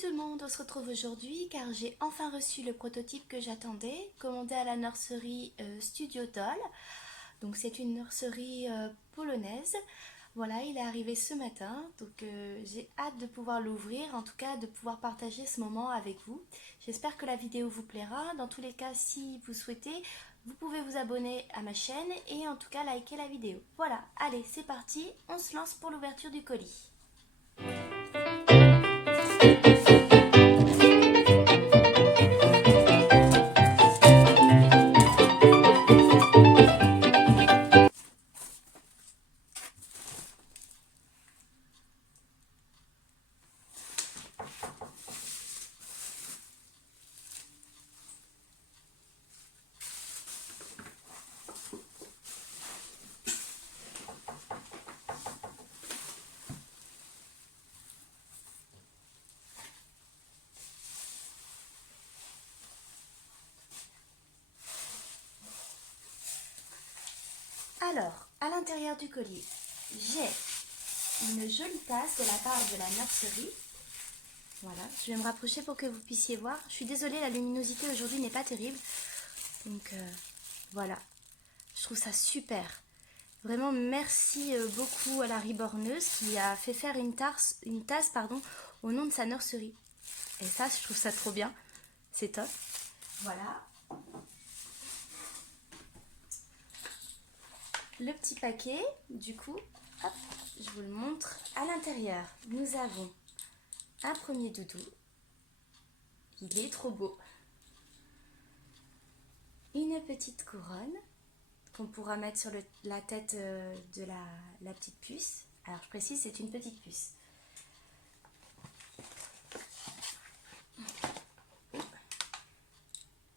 tout le monde, on se retrouve aujourd'hui car j'ai enfin reçu le prototype que j'attendais, commandé à la nurserie Studio Doll. Donc c'est une nurserie polonaise. Voilà, il est arrivé ce matin, donc j'ai hâte de pouvoir l'ouvrir, en tout cas de pouvoir partager ce moment avec vous. J'espère que la vidéo vous plaira. Dans tous les cas, si vous souhaitez, vous pouvez vous abonner à ma chaîne et en tout cas liker la vidéo. Voilà, allez, c'est parti, on se lance pour l'ouverture du colis. Alors, à l'intérieur du colis, j'ai une jolie tasse de la part de la nurserie. Voilà, je vais me rapprocher pour que vous puissiez voir. Je suis désolée, la luminosité aujourd'hui n'est pas terrible. Donc voilà, je trouve ça super. Vraiment, merci beaucoup à la Riborneuse qui a fait faire une tasse au nom de sa nurserie. Et ça, je trouve ça trop bien. C'est top. Voilà. Le petit paquet, du coup, hop, je vous le montre. À l'intérieur, nous avons un premier doudou. Il est trop beau. Une petite couronne qu'on pourra mettre sur la tête de la petite puce. Alors, je précise, c'est une petite puce.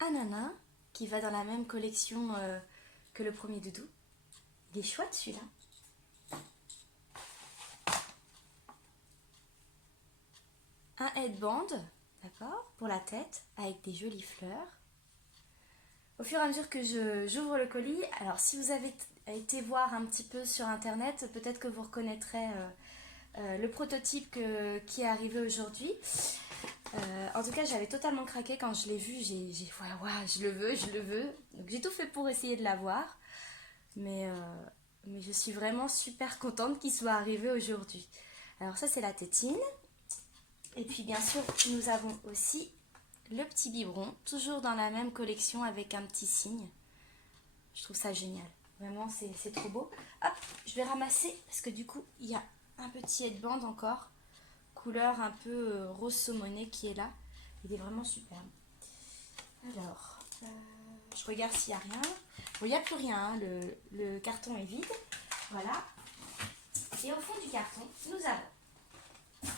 Un nana qui va dans la même collection que le premier doudou. Il est chouette celui-là. Un headband, d'accord, pour la tête, avec des jolies fleurs. Au fur et à mesure que j'ouvre le colis, alors si vous avez été voir un petit peu sur internet, peut-être que vous reconnaîtrez le prototype qui est arrivé aujourd'hui. En tout cas, j'avais totalement craqué quand je l'ai vu. J'ai ouais, je le veux. Donc j'ai tout fait pour essayer de l'avoir. Mais je suis vraiment super contente qu'il soit arrivé aujourd'hui. Alors ça, c'est la tétine. Et puis bien sûr, nous avons aussi le petit biberon, toujours dans la même collection avec un petit signe. Je trouve ça génial. Vraiment, c'est trop beau. Hop, je vais ramasser parce que du coup, il y a un petit headband encore. Couleur un peu rose saumonée qui est là. Il est vraiment superbe. Alors, je regarde s'il n'y a rien. Bon, il n'y a plus rien, hein. Le carton est vide. Voilà. Et au fond du carton, nous avons,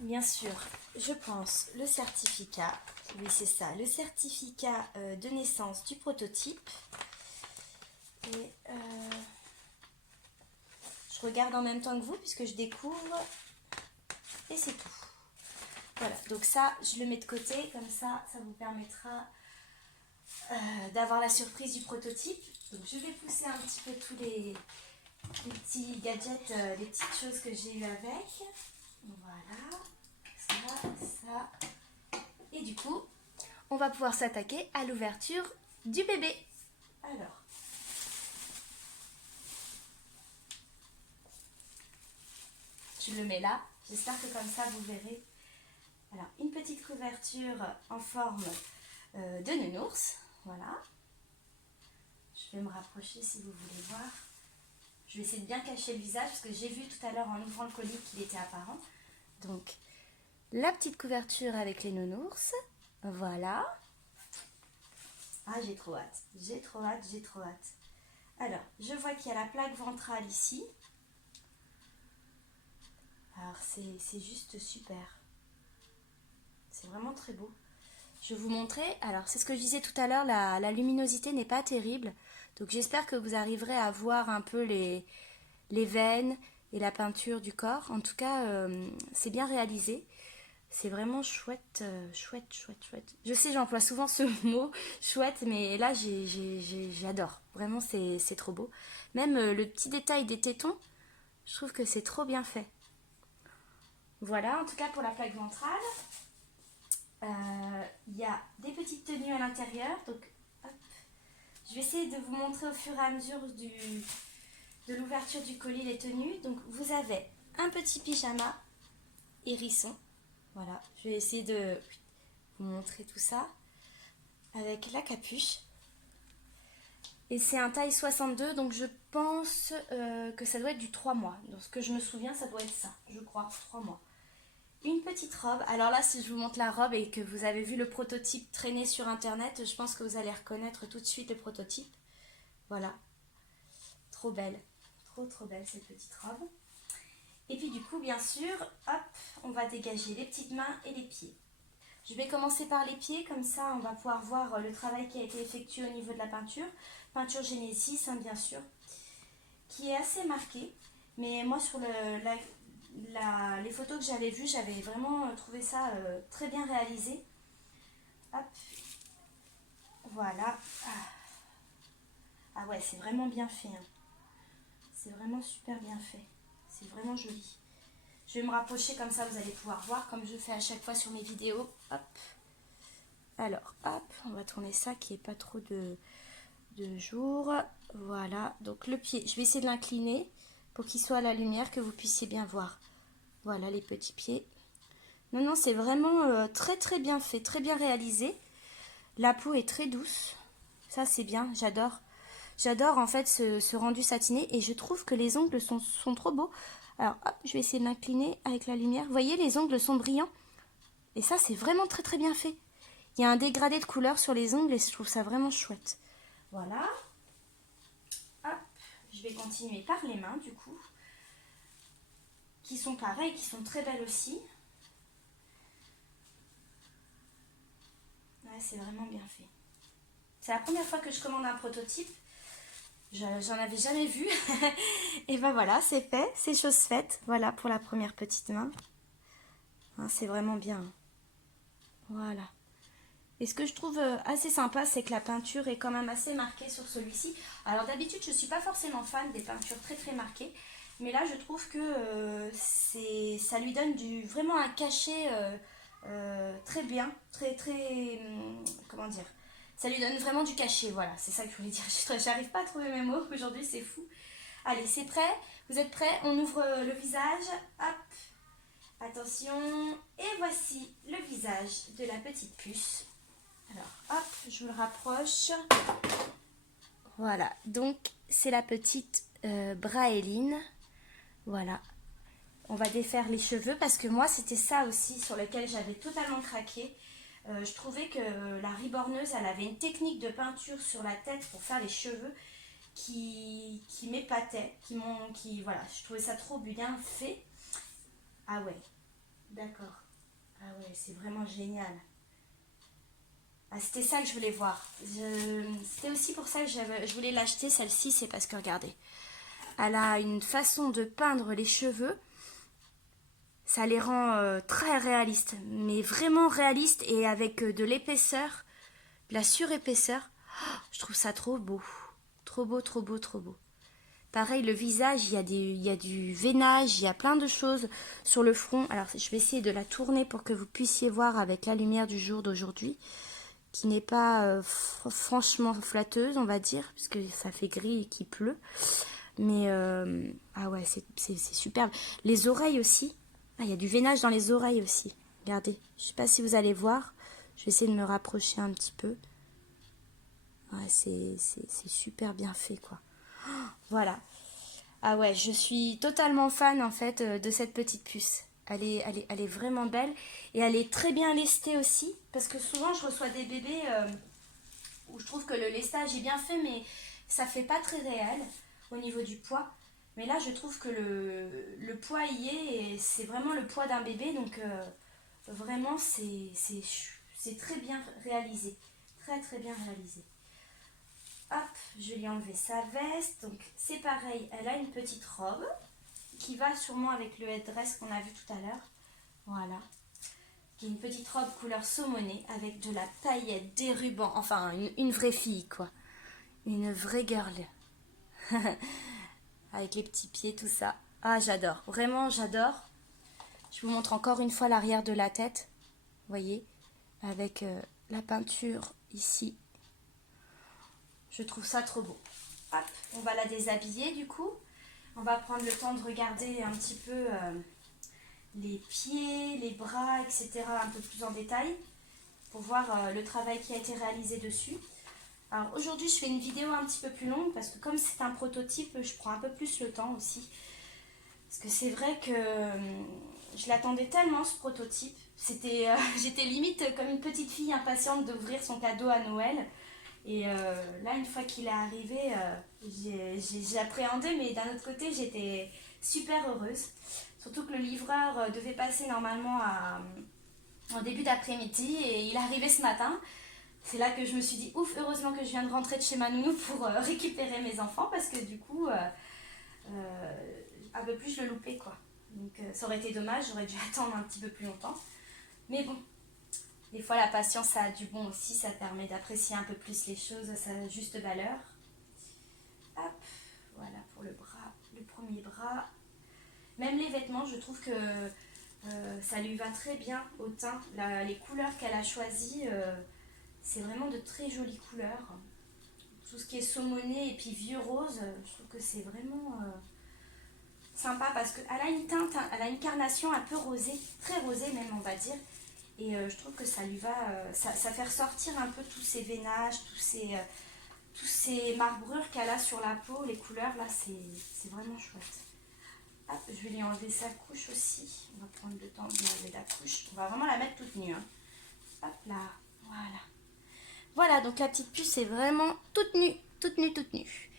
bien sûr, je pense, le certificat. Oui, c'est ça, le certificat de naissance du prototype. Et je regarde en même temps que vous puisque je découvre. Et c'est tout. Voilà, donc ça, je le mets de côté. Comme ça vous permettra d'avoir la surprise du prototype. Donc je vais pousser un petit peu tous les petits gadgets, les petites choses que j'ai eu avec. Voilà, ça. Et du coup, on va pouvoir s'attaquer à l'ouverture du bébé. Alors, je le mets là. J'espère que comme ça, vous verrez. Alors, une petite couverture en forme de nounours. Voilà. Je vais me rapprocher si vous voulez voir. Je vais essayer de bien cacher le visage parce que j'ai vu tout à l'heure en ouvrant le colis qu'il était apparent. Donc, la petite couverture avec les nounours. Voilà. Ah, j'ai trop hâte. J'ai trop hâte. Alors, je vois qu'il y a la plaque ventrale ici. Alors, c'est juste super. C'est vraiment très beau. Je vais vous montrer. Alors, c'est ce que je disais tout à l'heure, la luminosité n'est pas terrible. Donc, j'espère que vous arriverez à voir un peu les veines et la peinture du corps. En tout cas, c'est bien réalisé. C'est vraiment chouette. Je sais, j'emploie souvent ce mot, chouette, mais là, j'adore. Vraiment, c'est trop beau. Même le petit détail des tétons, je trouve que c'est trop bien fait. Voilà, en tout cas pour la plaque ventrale. Il y a des petites tenues à l'intérieur. Donc, hop. Je vais essayer de vous montrer au fur et à mesure de l'ouverture du colis les tenues. Donc, vous avez un petit pyjama hérisson. Voilà, je vais essayer de vous montrer tout ça avec la capuche. Et c'est un taille 62, donc je pense que ça doit être du 3 mois. Donc ce que je me souviens, ça doit être ça, je crois, 3 mois. Une petite robe. Alors là, si je vous montre la robe et que vous avez vu le prototype traîner sur internet, je pense que vous allez reconnaître tout de suite le prototype. Voilà. Trop belle. Trop belle cette petite robe. Et puis du coup, bien sûr, hop, on va dégager les petites mains et les pieds. Je vais commencer par les pieds, comme ça on va pouvoir voir le travail qui a été effectué au niveau de la peinture. Peinture Genesis, hein, bien sûr, qui est assez marquée. Mais moi, sur les photos que j'avais vues, j'avais vraiment trouvé ça très bien réalisé. Hop, voilà. Ah ouais, c'est vraiment bien fait. Hein. C'est vraiment super bien fait. C'est vraiment joli. Je vais me rapprocher comme ça, vous allez pouvoir voir, comme je fais à chaque fois sur mes vidéos. Hop. Alors, hop, on va tourner ça, qui est pas trop de jour. Voilà, donc le pied, je vais essayer de l'incliner pour qu'il soit à la lumière, que vous puissiez bien voir. Voilà les petits pieds. Non, c'est vraiment très bien fait, très bien réalisé. La peau est très douce. Ça, c'est bien, j'adore. J'adore en fait ce rendu satiné et je trouve que les ongles sont trop beaux. Alors, hop, je vais essayer de l'incliner avec la lumière. Vous voyez, les ongles sont brillants. Et ça, c'est vraiment très bien fait. Il y a un dégradé de couleur sur les ongles et je trouve ça vraiment chouette. Voilà. Hop, je vais continuer par les mains du coup. Qui sont pareilles, qui sont très belles aussi. Ouais, c'est vraiment bien fait. C'est la première fois que je commande un prototype. J'en avais jamais vu. Et ben voilà, c'est fait, c'est chose faite. Voilà pour la première petite main. Hein, c'est vraiment bien. Voilà. Et ce que je trouve assez sympa, c'est que la peinture est quand même assez marquée sur celui-ci. Alors d'habitude, je ne suis pas forcément fan des peintures très marquées. Mais là, je trouve que ça lui donne vraiment un cachet très bien. Comment dire, ça lui donne vraiment du cachet, voilà. C'est ça que je voulais dire. J'arrive pas à trouver mes mots. Aujourd'hui, c'est fou. Allez, c'est prêt? Vous êtes prêts? On ouvre le visage. Hop. Attention. Et voici le visage de la petite puce. Alors, hop, je vous le rapproche. Voilà, donc c'est la petite Braéline. Voilà. On va défaire les cheveux parce que moi, c'était ça aussi sur lequel j'avais totalement craqué. Je trouvais que la riborneuse, elle avait une technique de peinture sur la tête pour faire les cheveux qui m'épatait. Voilà, je trouvais ça trop bien fait. Ah ouais, d'accord. Ah ouais, c'est vraiment génial. Ah, c'était ça que je voulais voir. C'était aussi pour ça que je voulais l'acheter, celle-ci, c'est parce que regardez, elle a une façon de peindre les cheveux, ça les rend très réalistes, mais vraiment réalistes et avec de l'épaisseur, de la surépaisseur. Oh, je trouve ça trop beau, trop beau. Pareil, le visage, il y a du veinage, il y a plein de choses sur le front. Alors, je vais essayer de la tourner pour que vous puissiez voir avec la lumière du jour d'aujourd'hui, qui n'est pas franchement flatteuse, on va dire, puisque ça fait gris et qu'il pleut. Mais, ah ouais, c'est superbe. Les oreilles aussi. Ah, il y a du veinage dans les oreilles aussi. Regardez, je sais pas si vous allez voir. Je vais essayer de me rapprocher un petit peu. Ouais, c'est super bien fait, quoi. Oh, voilà. Ah ouais, je suis totalement fan, en fait, de cette petite puce. Elle est vraiment belle. Et elle est très bien lestée aussi. Parce que souvent, je reçois des bébés où je trouve que le lestage est bien fait, mais ça fait pas très réel au niveau du poids. Mais là, je trouve que le poids y est, et c'est vraiment le poids d'un bébé. Donc, vraiment, c'est très bien réalisé. Très bien réalisé. Hop, je vais lui enlever sa veste. Donc, c'est pareil, elle a une petite robe qui va sûrement avec le headdress qu'on a vu tout à l'heure. Voilà. Qui est une petite robe couleur saumonée avec de la paillette, des rubans. Enfin, une vraie fille, quoi. Une vraie girl. Avec les petits pieds, tout ça. Ah, j'adore. Vraiment, j'adore. Je vous montre encore une fois l'arrière de la tête. Vous voyez, avec la peinture ici. Je trouve ça trop beau. Hop, on va la déshabiller du coup. On va prendre le temps de regarder un petit peu les pieds, les bras, etc. un peu plus en détail pour voir le travail qui a été réalisé dessus. Alors aujourd'hui, je fais une vidéo un petit peu plus longue parce que comme c'est un prototype, je prends un peu plus le temps aussi. Parce que c'est vrai que je l'attendais tellement ce prototype. J'étais limite comme une petite fille impatiente d'ouvrir son cadeau à Noël. Et là, une fois qu'il est arrivé, j'ai appréhendé, mais d'un autre côté, j'étais super heureuse. Surtout que le livreur devait passer normalement en début d'après-midi et il est arrivé ce matin. C'est là que je me suis dit, ouf, heureusement que je viens de rentrer de chez ma nounou pour récupérer mes enfants parce que du coup, un peu plus je le loupais quoi. Donc ça aurait été dommage, j'aurais dû attendre un petit peu plus longtemps. Mais bon, des fois la patience ça a du bon aussi, ça permet d'apprécier un peu plus les choses à sa juste valeur. Hop, voilà pour le bras, le premier bras. Même les vêtements, je trouve que ça lui va très bien au teint. Les couleurs qu'elle a choisies, c'est vraiment de très jolies couleurs. Tout ce qui est saumoné et puis vieux rose, je trouve que c'est vraiment sympa parce qu'elle a une teinte, elle a une carnation un peu rosée, très rosée même on va dire. Et je trouve que ça lui va, ça fait ressortir un peu tous ces veinages, tous ces marbrures qu'elle a sur la peau, les couleurs là, c'est vraiment chouette. Hop, je vais lui enlever sa couche aussi. On va prendre le temps de lui enlever la couche. On va vraiment la mettre toute nue. Hein. Hop là, voilà. Voilà, donc la petite puce est vraiment toute nue, toute nue, toute nue.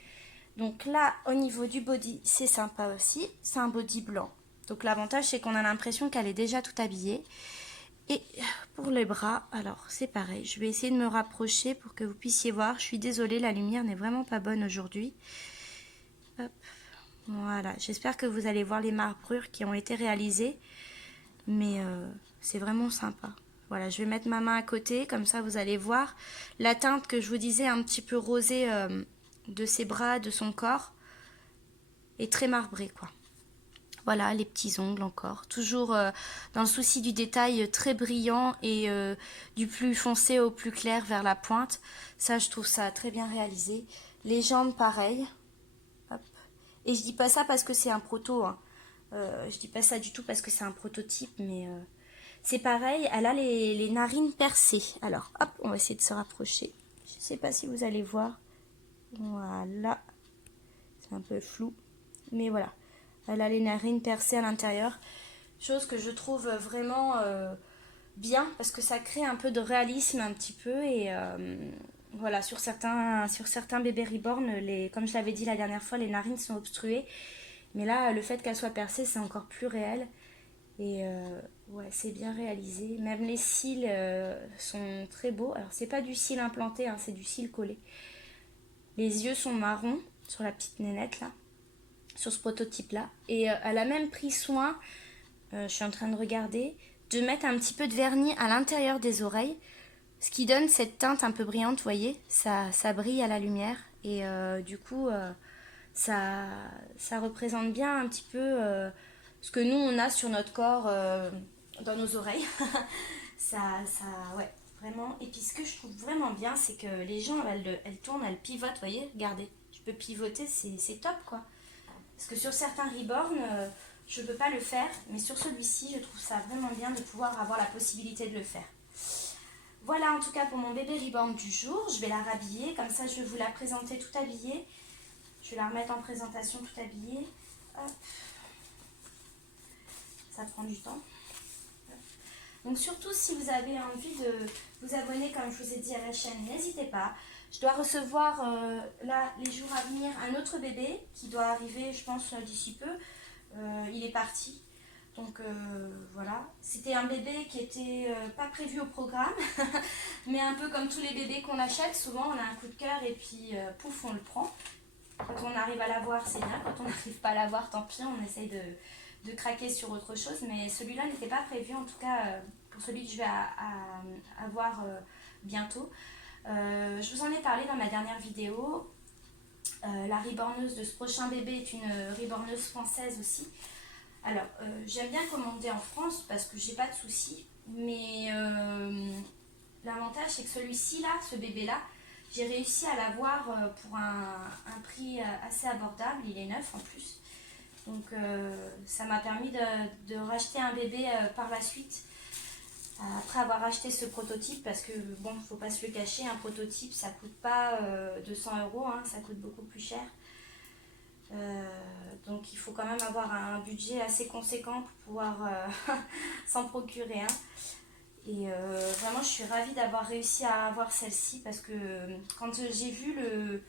Donc là, au niveau du body, c'est sympa aussi. C'est un body blanc. Donc l'avantage, c'est qu'on a l'impression qu'elle est déjà toute habillée. Et pour les bras, alors c'est pareil. Je vais essayer de me rapprocher pour que vous puissiez voir. Je suis désolée, la lumière n'est vraiment pas bonne aujourd'hui. Hop. Voilà, j'espère que vous allez voir les marbrures qui ont été réalisées. Mais c'est vraiment sympa. Voilà, je vais mettre ma main à côté, comme ça vous allez voir la teinte que je vous disais un petit peu rosée de ses bras, de son corps. Est très marbrée quoi. Voilà, les petits ongles encore. Toujours dans le souci du détail très brillant et du plus foncé au plus clair vers la pointe. Ça, je trouve ça très bien réalisé. Les jambes, pareil. Hop. Et je dis pas ça parce que c'est un proto. Hein. Je dis pas ça du tout parce que c'est un prototype, mais c'est pareil. Elle a les narines percées. Alors, hop, on va essayer de se rapprocher. Je sais pas si vous allez voir. Voilà. C'est un peu flou. Mais voilà. Elle a les narines percées à l'intérieur. Chose que je trouve vraiment bien parce que ça crée un peu de réalisme un petit peu. Et voilà, sur certains bébés reborn, comme je l'avais dit la dernière fois, les narines sont obstruées. Mais là, le fait qu'elles soient percées, c'est encore plus réel. Et ouais, c'est bien réalisé. Même les cils sont très beaux. Alors, c'est pas du cil implanté, hein, c'est du cil collé. Les yeux sont marrons sur la petite nénette là. Sur ce prototype là et elle a même pris soin, je suis en train de regarder, de mettre un petit peu de vernis à l'intérieur des oreilles, ce qui donne cette teinte un peu brillante, vous voyez, ça brille à la lumière et du coup ça représente bien un petit peu ce que nous on a sur notre corps dans nos oreilles. Ouais, vraiment. Et puis ce que je trouve vraiment bien, c'est que les gens elles tournent, elles pivotent, vous voyez, regardez, je peux pivoter, c'est top quoi. Parce que sur certains reborn, je ne peux pas le faire, mais sur celui-ci, je trouve ça vraiment bien de pouvoir avoir la possibilité de le faire. Voilà en tout cas pour mon bébé reborn du jour. Je vais la rhabiller, comme ça je vais vous la présenter toute habillée. Je vais la remettre en présentation toute habillée. Hop. Ça prend du temps. Donc surtout si vous avez envie de vous abonner, comme je vous ai dit, à la chaîne, n'hésitez pas. Je dois recevoir là les jours à venir un autre bébé qui doit arriver, je pense, d'ici peu. Il est parti. Donc voilà. C'était un bébé qui était pas prévu au programme, mais un peu comme tous les bébés qu'on achète, souvent on a un coup de cœur et puis pouf, on le prend. Quand on arrive à l'avoir, c'est bien. Quand on n'arrive pas à l'avoir, tant pis, on essaye de craquer sur autre chose. Mais celui-là n'était pas prévu, en tout cas pour celui que je vais avoir bientôt. Je vous en ai parlé dans ma dernière vidéo. La reborneuse de ce prochain bébé est une reborneuse française aussi. Alors, j'aime bien commander en France parce que j'ai pas de soucis, mais l'avantage c'est que celui-ci là, ce bébé-là, j'ai réussi à l'avoir pour un prix assez abordable, il est neuf en plus. Donc ça m'a permis de racheter un bébé par la suite, après avoir acheté ce prototype, parce que bon, faut pas se le cacher, un prototype ça coûte pas 200 €, hein, ça coûte beaucoup plus cher. Donc il faut quand même avoir un budget assez conséquent pour pouvoir s'en procurer un. Et vraiment je suis ravie d'avoir réussi à avoir celle-ci, parce que quand j'ai vu le...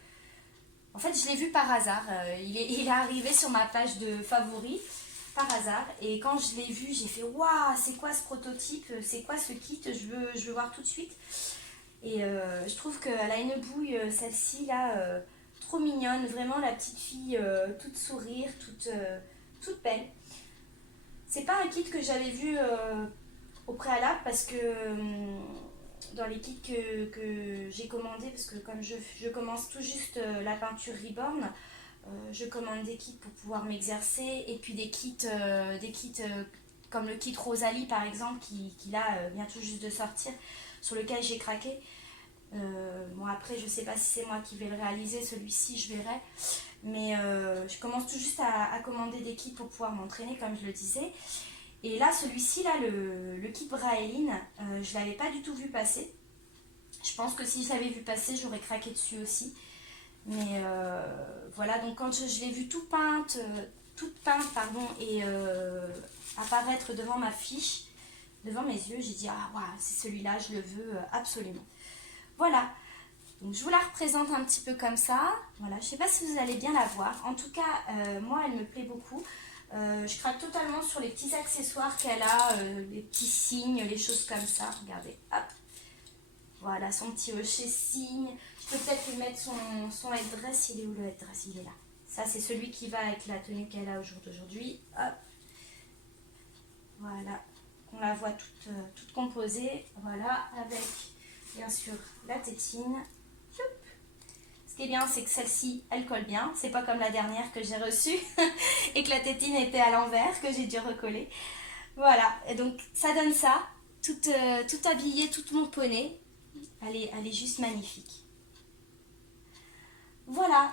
En fait je l'ai vu par hasard, il est arrivé sur ma page de favoris par hasard, et quand je l'ai vu j'ai fait waouh, c'est quoi ce prototype, c'est quoi ce kit, je veux voir tout de suite. Et je trouve qu'elle a une bouille, celle-ci là, trop mignonne, vraiment la petite fille toute sourire, toute belle. C'est pas un kit que j'avais vu au préalable, parce que dans les kits que j'ai commandés, parce que comme je commence tout juste la peinture Reborn, je commande des kits pour pouvoir m'exercer, et puis des kits comme le kit Rosalie par exemple, qui là vient tout juste de sortir, sur lequel j'ai craqué. Bon, après je sais pas si c'est moi qui vais le réaliser celui-ci, je verrai, mais je commence tout juste à commander des kits pour pouvoir m'entraîner, comme je le disais. Et là celui-ci là, le kit Braeline, je l'avais pas du tout vu passer. Je pense que si je l'avais vu passer, j'aurais craqué dessus aussi. Mais voilà, donc quand je l'ai vu toute peinte pardon, et apparaître devant ma fiche, devant mes yeux, j'ai dit ah waouh, c'est celui-là, je le veux absolument. Voilà, donc je vous la représente un petit peu comme ça. Voilà, je ne sais pas si vous allez bien la voir. En tout cas, moi, elle me plaît beaucoup. Je craque totalement sur les petits accessoires qu'elle a, les petits signes, les choses comme ça. Regardez, hop. Voilà, son petit hocher signe. Je peux peut-être lui mettre son headdress. Il est où le headdress? Il est là. Ça, c'est celui qui va avec la tenue qu'elle a au jour d'aujourd'hui. Hop. Voilà. On la voit toute composée. Voilà, avec bien sûr la tétine. Ce qui est bien, c'est que celle-ci, elle colle bien. C'est pas comme la dernière que j'ai reçue et que la tétine était à l'envers, que j'ai dû recoller. Voilà, et donc ça donne ça, toute habillée, toute mon poney. Elle est juste magnifique. Voilà,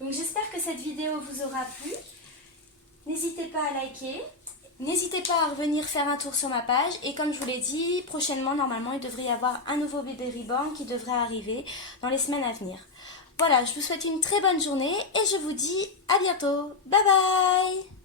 donc j'espère que cette vidéo vous aura plu. N'hésitez pas à liker. N'hésitez pas à revenir faire un tour sur ma page, et comme je vous l'ai dit, prochainement, normalement, il devrait y avoir un nouveau bébé Reborn qui devrait arriver dans les semaines à venir. Voilà, je vous souhaite une très bonne journée et je vous dis à bientôt. Bye bye!